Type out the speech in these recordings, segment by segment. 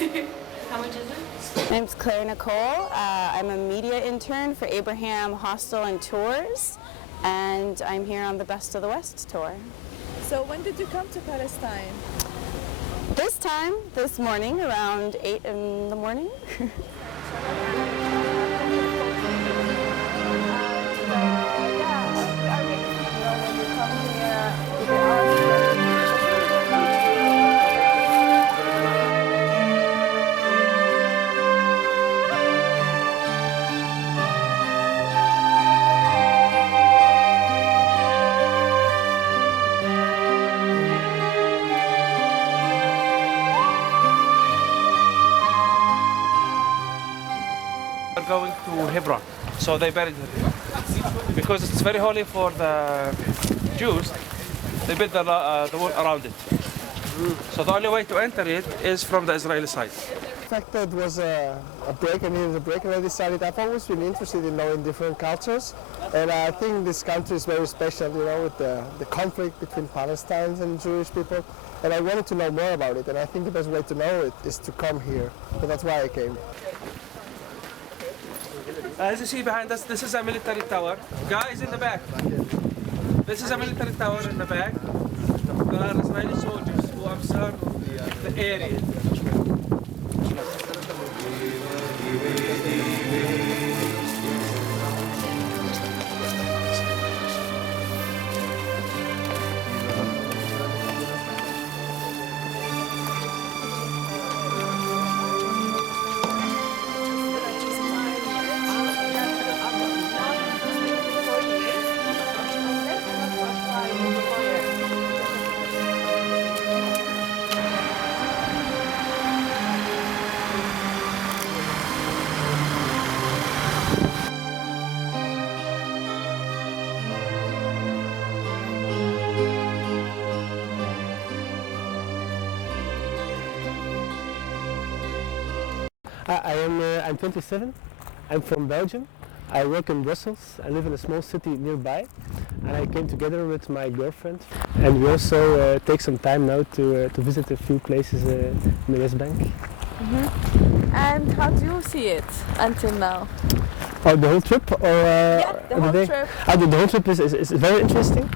How much is it? My name's Claire Nicole. I'm a media intern for Abraham Hostel and Tours, and I'm here on the Best of the West tour. So when did you come to Palestine? This morning, around 8 in the morning. Are going to Hebron, so they buried her here. Because it's very holy for the Jews, they built the wall around it. So the only way to enter it is from the Israeli side. The fact that it was a break, I needed a break, and I decided I've always been interested in knowing different cultures, and I think this country is very special, you know, with the conflict between Palestinians and Jewish people, and I wanted to know more about it, and I think the best way to know it is to come here, so that's why I came. As you see behind us, this is a military tower. Guys in the back. This is a military tower in the back. There are Israeli soldiers who observe the area. I'm 27. I'm from Belgium. I work in Brussels. I live in a small city nearby, and I came together with my girlfriend. And we also take some time now to visit a few places in the West Bank. Mm-hmm. And how do you see it until now? Oh, the whole trip, or yeah, the whole trip. The whole trip is very interesting.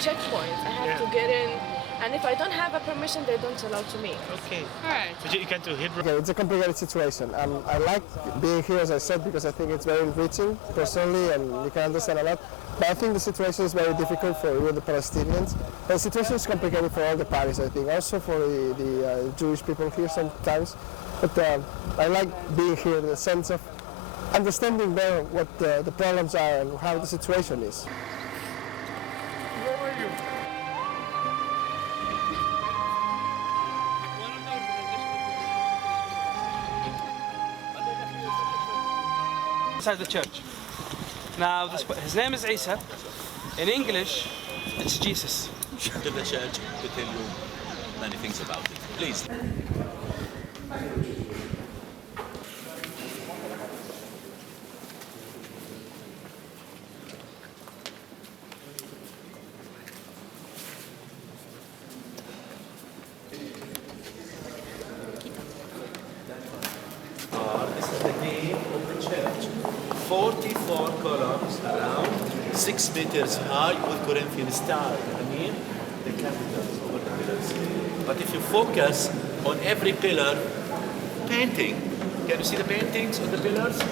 Checkpoint. I have to get in, and if I don't have a permission, they don't allow to me. Okay. All right. But you can do Hebron. Okay, it's a complicated situation. I like being here, as I said, because I think it's very enriching personally, and you can understand a lot. But I think the situation is very difficult for even the Palestinians. The situation is complicated for all the parties, I think, also for the Jewish people here sometimes. But I like being here in the sense of understanding better what the problems are and how the situation is. Inside the church. Now, his name is Isa. In English, it's Jesus. To the church to tell you many things about it. Please. This is the name of the church. 44 columns around, 6 meters high with Corinthian style. I mean, the capitals over the pillars. But if you focus on every pillar, painting. Can you see the paintings on the pillars?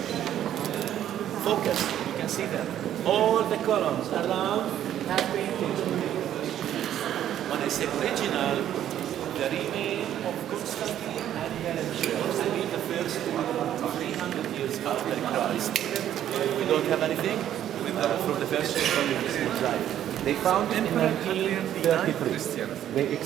Focus, you can see them. All the columns around have paintings. When I say original, the remain of Constantine and Melanchthon. I mean the first 300 years after Christ. We don't have anything from the first century of Muslim life. They found it in 1933. They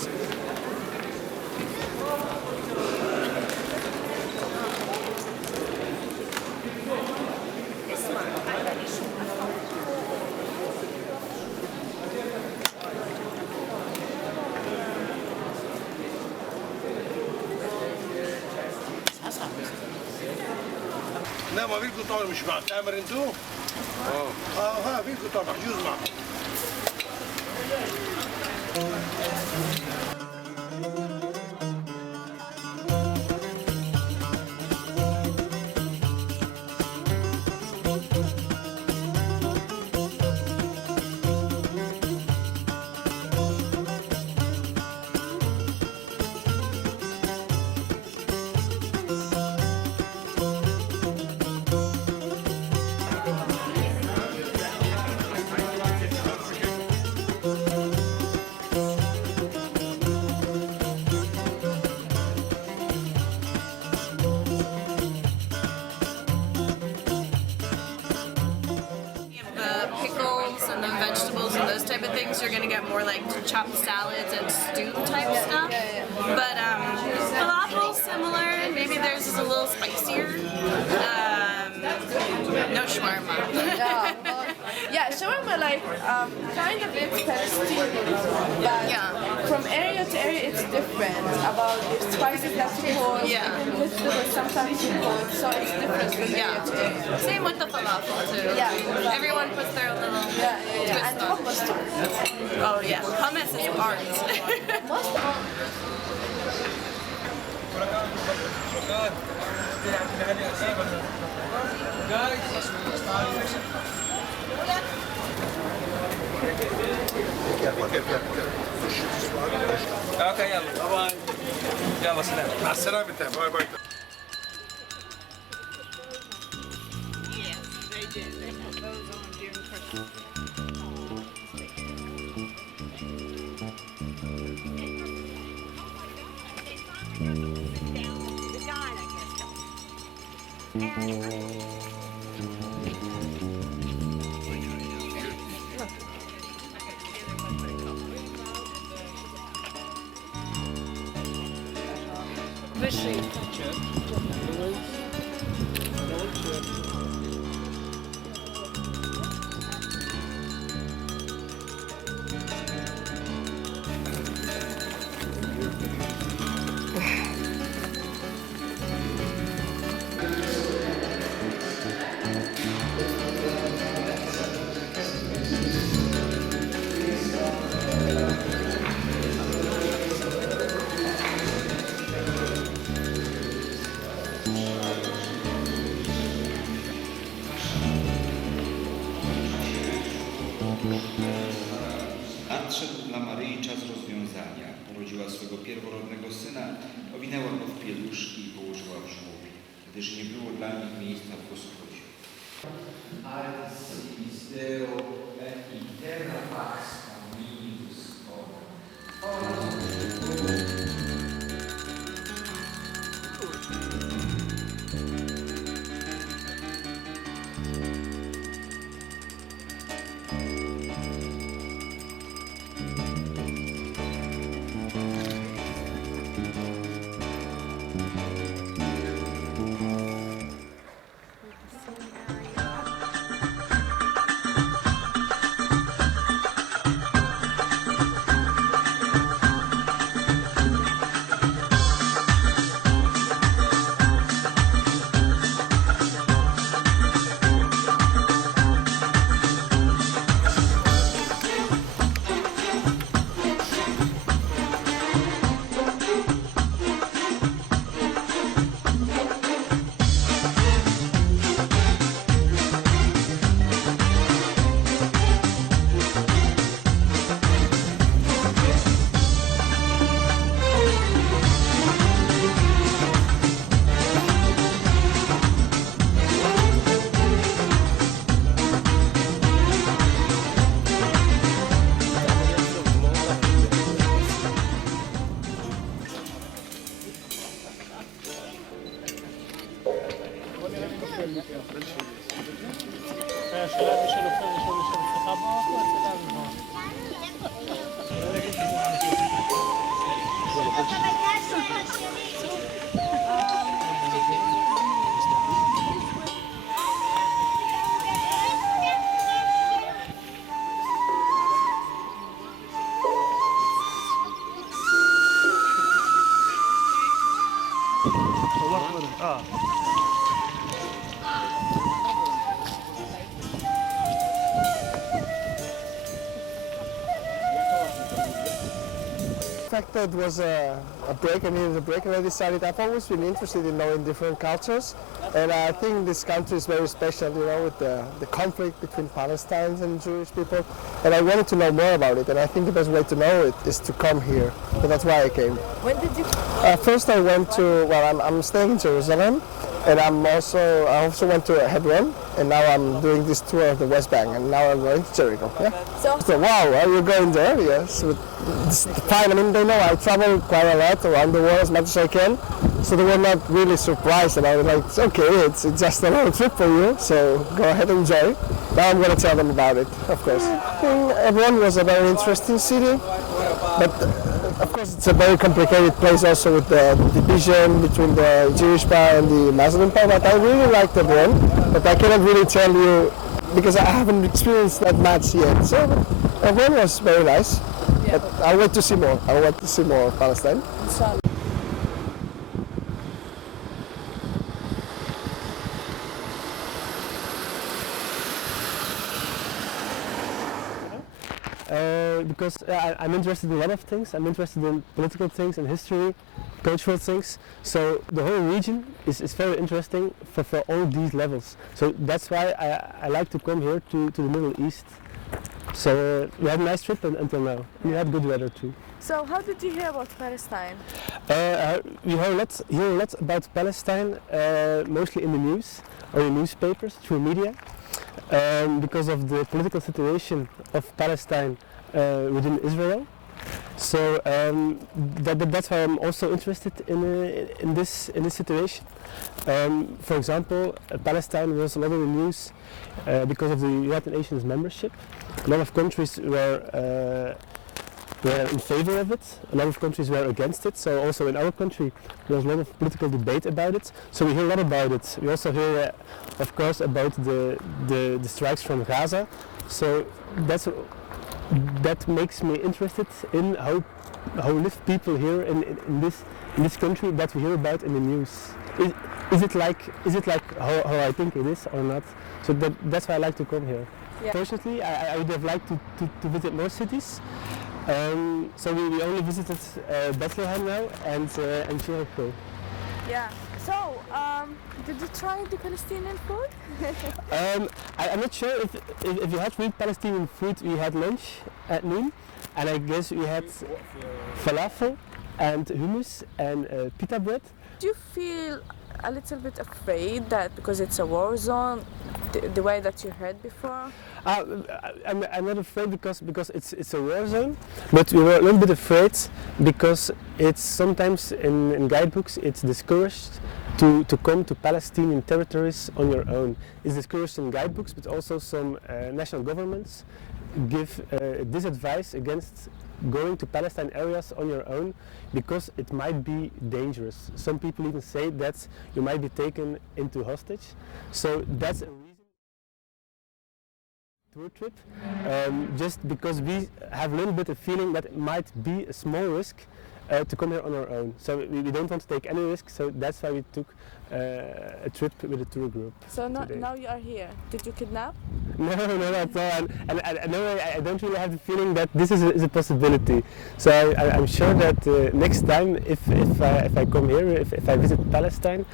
لا ما فيكم طبعا مش مع تامر انتوا؟ ها فيكم طبعا محجوز معكم. Pickles and the vegetables and those type of things, you're gonna get more like chopped salads and stew type stuff. But falafel similar. Maybe theirs is a little spicier. No shawarma. Yeah, shawarma like kind of it's Palestinian, but from area to area it's different about the spices that you put, vegetables sometimes you put, so it's different from area to area. Same with the falafel too. Yeah. Everyone puts their little And hummus too. Oh yeah, hummus is art. اوكي يلا باي. يلا سلام. مع السلامة انت. باي باي. Wyżej. Nadszedł dla Maryi czas rozwiązania. Urodziła swego pierworodnego syna, owinęła go w pieluszki i położyła w żłobie, gdyż nie było dla nich miejsca w gospodzie. The fact that it was a break, I needed a break, and I decided I've always been interested in knowing different cultures, and I think this country is very special, you know, with the conflict between Palestinians and Jewish people, and I wanted to know more about it, and I think the best way to know it is to come here, so that's why I came. When did you? First I went to, well, I'm staying in Jerusalem, and I also went to Hebron, and now I'm doing this tour of the West Bank, and now I'm going to Jericho. Yeah. So wow, are you going there? Yes. It's fine. I mean, they know I travel quite a lot around the world as much as I can, so they were not really surprised, and I was like, it's okay, it's just a little trip for you, so go ahead and enjoy. Now I'm going to tell them about it, of course. Hebron was a very interesting city, but of course it's a very complicated place also with the division between the Jewish part and the Muslim part, but I really liked Hebron, but I cannot really tell you because I haven't experienced that much yet. So Hebron was very nice, but I'll wait to see more. I'll wait to see more of Palestine. Because I'm interested in a lot of things. I'm interested in political things and history, cultural things. So the whole region is very interesting for all these levels. So that's why I like to come here to the Middle East. So we had a nice trip until now. We had good weather too. So how did you hear about Palestine? We hear a lot about Palestine, mostly in the news or in newspapers, through media. Because of the political situation of Palestine within Israel. So that's why I'm also interested in this situation. For example, Palestine was a lot in the news because of the United Nations membership. A lot of countries were in favor of it, a lot of countries were against it, so also in our country there was a lot of political debate about it, so we hear a lot about it. We also hear of course about the strikes from Gaza, so that makes me interested in how live people here in this country that we hear about in the news. Is it like how I think it is or not? So that's why I like to come here. Yeah. Personally, I would have liked to visit more cities. So we only visited Bethlehem now and Jericho. Yeah. So, did you try the Palestinian food? I'm not sure if you had real Palestinian food. We had lunch at noon, and I guess we had falafel and hummus and pita bread. Do you feel a little bit afraid that because it's a war zone, the way that you heard before? I'm not afraid because it's a war zone, but we were a little bit afraid because it's sometimes in guidebooks it's discouraged to come to Palestinian territories on your own. It's discouraged in guidebooks, but also some national governments give this advice against going to Palestine areas on your own because it might be dangerous. Some people even say that you might be taken into hostage. So that's a reason tour trip, just because we have a little bit of feeling that it might be a small risk to come here on our own. So we don't want to take any risk, so that's why we took a trip with a tour group. So now you are here. Did you kidnap? No, not at all. And I don't really have the feeling that this is a possibility. So I'm sure that next time, if I come here, if I visit Palestine,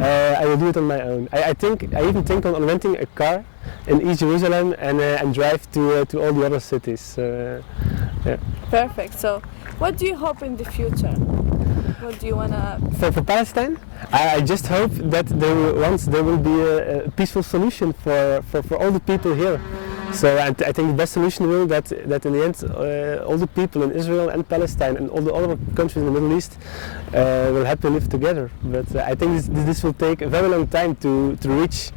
I will do it on my own. I even think on renting a car in East Jerusalem and drive to all the other cities. Yeah. Perfect. So, what do you hope in the future? What do you wanna? For Palestine, I just hope that there will be a peaceful solution for all the people here. So I think the best solution will that in the end all the people in Israel and Palestine and all the other countries in the Middle East will happily live together. But I think this will take a very long time to reach,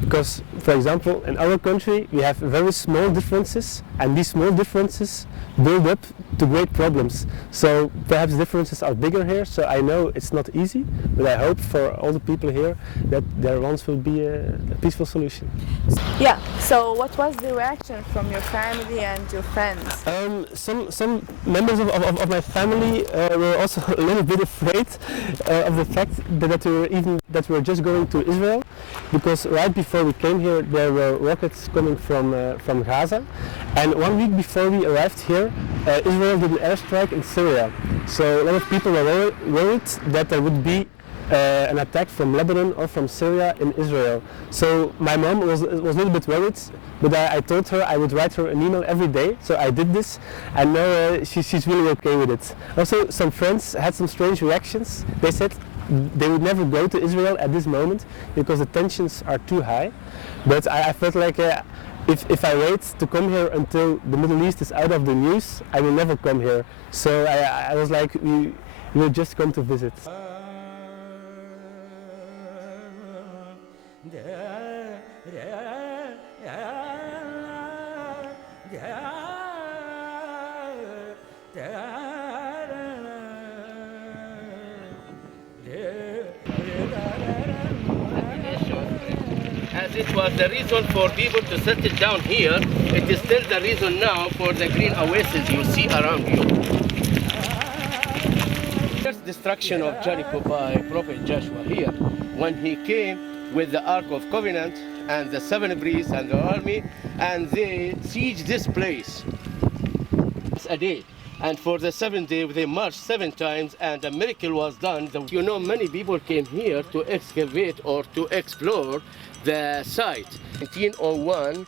Because, for example, in our country we have very small differences, and these small differences build up to great problems. So perhaps differences are bigger here, so I know it's not easy, but I hope for all the people here that there once will be a peaceful solution. Yeah, so what was the reaction from your family and your friends? Some members of my family were also a little bit afraid of the fact that we were just going to Israel, because right before we came here there were rockets coming from Gaza, and 1 week before we arrived here Israel did an airstrike in Syria. So a lot of people were worried that there would be an attack from Lebanon or from Syria in Israel. So my mom was a little bit worried, but I told her I would write her an email every day. So I did this, and now she's really okay with it. Also, some friends had some strange reactions. They said they would never go to Israel at this moment because the tensions are too high. But I felt like if I wait to come here until the Middle East is out of the news, I will never come here. So I was like, we will just come to visit. As it was the reason for people to settle down here, it is still the reason now for the green oasis you see around you. First destruction of Jericho by Prophet Joshua here, when he came with the Ark of Covenant and the 7 priests and the army, and they sieged this place a day. And for the 7th day, they marched 7 times, and a miracle was done. You know, many people came here to excavate or to explore the site. In 1901,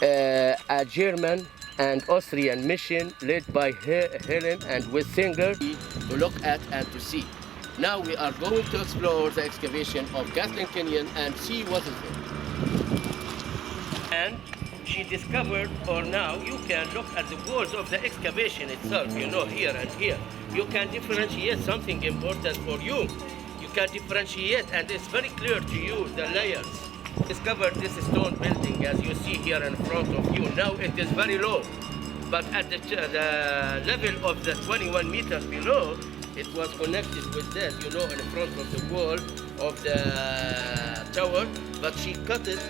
a German and Austrian mission led by Helen and Witzinger to look at and to see. Now we are going to explore the excavation of Gatlin Canyon and see what is there. And she discovered, or now you can look at the walls of the excavation itself, you know, here and here. You can differentiate something important for you. You can differentiate, and it's very clear to you, the layers. Discovered this stone building, as you see here in front of you. Now it is very low, but at the level of the 21 meters below, it was connected with that, you know, in front of the wall of the tower, but she cut it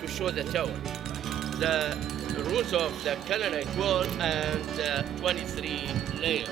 to show the tower. The rules of the Canaanite wall and 23 layers.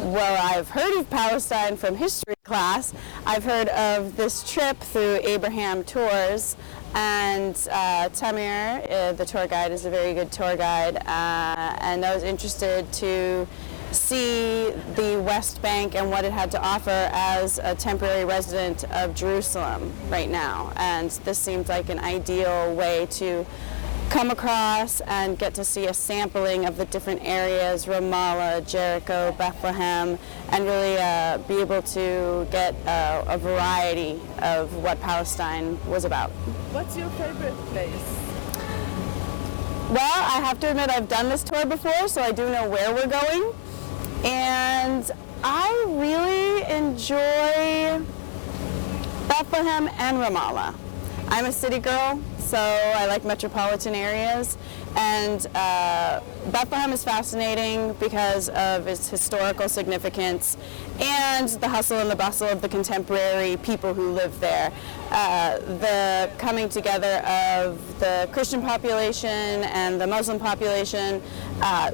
Well, I've heard of Palestine from history class. I've heard of this trip through Abraham Tours, and Tamir, the tour guide, is a very good tour guide, and I was interested to see the West Bank and what it had to offer as a temporary resident of Jerusalem right now. And this seemed like an ideal way to come across and get to see a sampling of the different areas, Ramallah, Jericho, Bethlehem, and really be able to get a variety of what Palestine was about. What's your favorite place? Well, I have to admit I've done this tour before, so I do know where we're going. And I really enjoy Bethlehem and Ramallah. I'm a city girl, so I like metropolitan areas, and Bethlehem is fascinating because of its historical significance and the hustle and the bustle of the contemporary people who live there. The coming together of the Christian population and the Muslim population,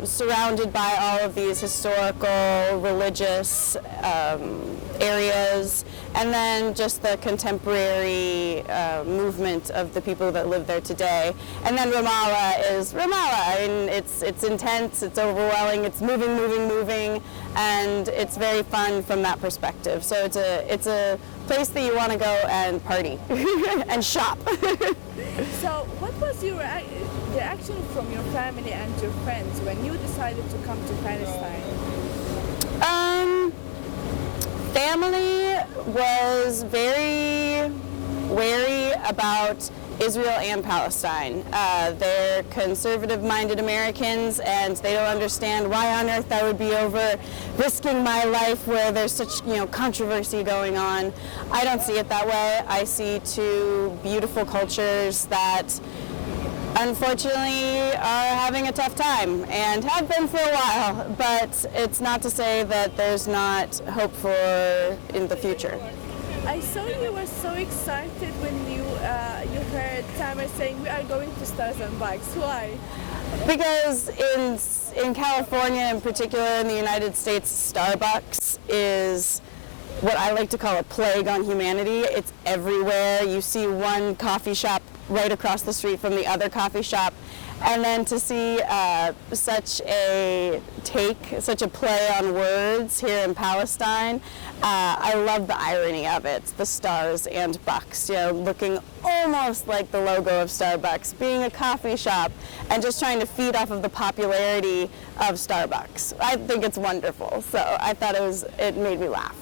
surrounded by all of these historical, religious areas, and then just the contemporary movement of the people that live there today. And then Ramallah is is Ramallah. I mean, it's intense, it's overwhelming, it's moving, and it's very fun from that perspective. So it's a place that you want to go and party and shop. So what was your reaction from your family and your friends when you decided to come to Palestine? Family was very wary about Israel and Palestine. They're conservative-minded Americans, and they don't understand why on earth I would be over risking my life where there's such, controversy going on. I don't see it that way. I see two beautiful cultures that unfortunately are having a tough time and have been for a while, but it's not to say that there's not hope for in the future. I saw you were so excited when you heard Tamer saying we are going to Stars and Bikes. Why? Because in California, in particular in the United States, Starbucks is what I like to call a plague on humanity. It's everywhere. You see one coffee shop right across the street from the other coffee shop. And then to see such a play on words here in Palestine, I love the irony of it. The stars and bucks, looking almost like the logo of Starbucks, being a coffee shop and just trying to feed off of the popularity of Starbucks. I think it's wonderful. So I thought it made me laugh.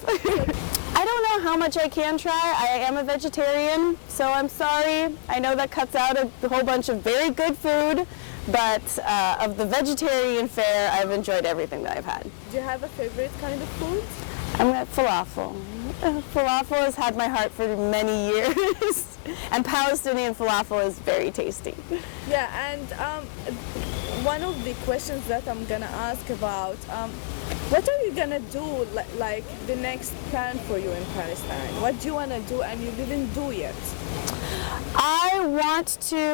I don't know how much I can try. I am a vegetarian, so I'm sorry. I know that cuts out a whole bunch of very good food, but of the vegetarian fare, I've enjoyed everything that I've had. Do you have a favorite kind of food? I'm at falafel. Falafel has had my heart for many years, and Palestinian falafel is very tasty. Yeah, and one of the questions that I'm gonna ask about, what are you gonna do, like the next plan for you in Palestine? What do you wanna do and you didn't do yet?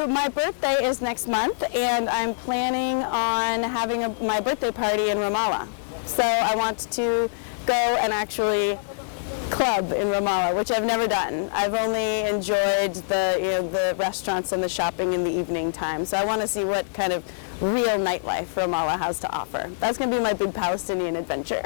My birthday is next month, and I'm planning on having my birthday party in Ramallah. So I want to go and actually club in Ramallah, which I've never done. I've only enjoyed the restaurants and the shopping in the evening time. So I want to see what kind of real nightlife Ramallah has to offer. That's going to be my big Palestinian adventure.